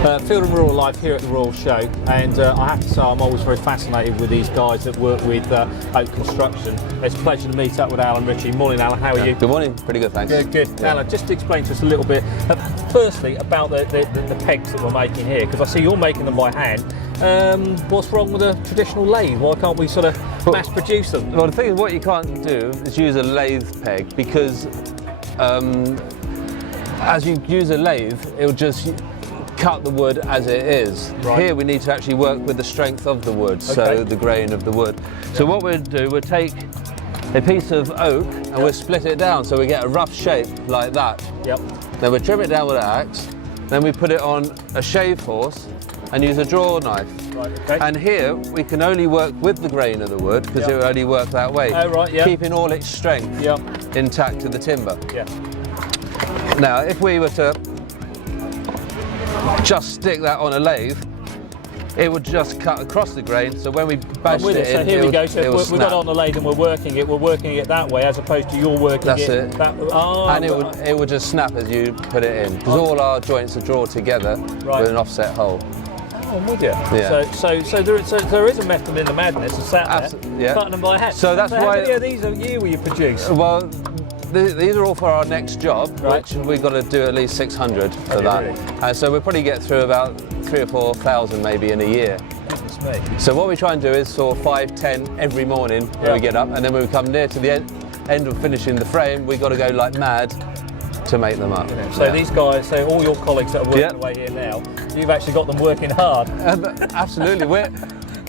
Field and Rural Life here at the Royal Show, and I have to say I'm always very fascinated with these guys that work with oak construction. It's a pleasure to meet up with Alan Ritchie. Morning, Alan, how are you? Good morning, pretty good, thanks. Good. Yeah. Alan, just explain to us a little bit, firstly, about the pegs that we're making here, because I see you're making them by hand. What's wrong with a traditional lathe? Why can't we sort of mass produce them? Well, the thing is, what you can't do is use a lathe peg, because as you use a lathe, it'll just cut the wood as it is. Right. Here we need to actually work with the strength of the wood, Okay. so the grain of the wood. So what we'll do, we'll take a piece of oak and we'll split it down so we get a rough shape like that. Yep. Then we'll trim it down with an axe, then we put it on a shave horse and use a draw knife. Right, okay. And here we can only work with the grain of the wood, because it will only work that way. Oh, right, yeah. Keeping all its strength intact to the timber. Yeah. Now, if we were to just stick that on a lathe, it would just cut across the grain, so when we bashed it in, so here we go. So it will we've got it on the lathe and we're working it that way, as opposed to you're working That's it it. that way. Oh, and it would just snap as you put it in, because all our joints are drawn together with an offset hole. Oh, I'm with you. Yeah. So there is a method in the madness of sat there, cutting them by hand. So that's how why. many of these a year will you produce? Well, these are all for our next job, Right. which we've got to do at least 600 for that. Really? And so we'll probably get through about 3,000 or 4,000 maybe in a year. Goodness me. So what we try and do is sort of 5, 10 every morning when we get up, and then when we come near to the end of finishing the frame, we've got to go like mad to make them up. So these guys, so all your colleagues that are working away here now, you've actually got them working hard. Absolutely.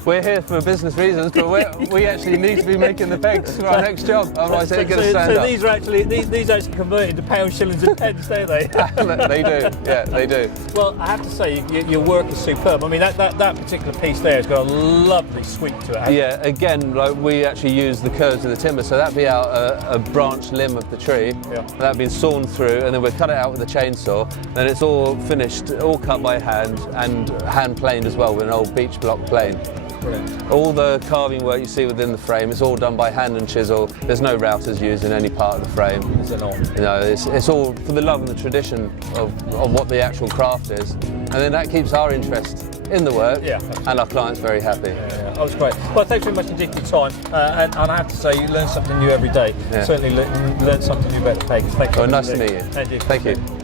We're here for business reasons, but we actually need to be making the pegs for our next job. Otherwise, they're going to stand up. These are actually these actually convert into pounds, shillings, and pence, don't they? They do. Yeah, they do. Well, I have to say, your work is superb. I mean, that particular piece there has got a lovely sweep to it. Yeah. Again, like we actually use the curves of the timber, so that'd be out a branch limb of the tree. Yeah. That'd been sawn through, and then we cut it out with a chainsaw. Then it's all finished, all cut by hand and hand planed as well with an old beech block plane. Brilliant. All the carving work you see within the frame is all done by hand and chisel. There's no routers used in any part of the frame. Is it not? You know, it's all for the love and the tradition of what the actual craft is, and then that keeps our interest in the work, and our clients very happy. Yeah, that was great. Well, thanks very much indeed for your time, and I have to say, you learn something new every day. Yeah. Certainly learn something new about the pegs. Thank you. Well, nice to meet you. Thank you. Thank you.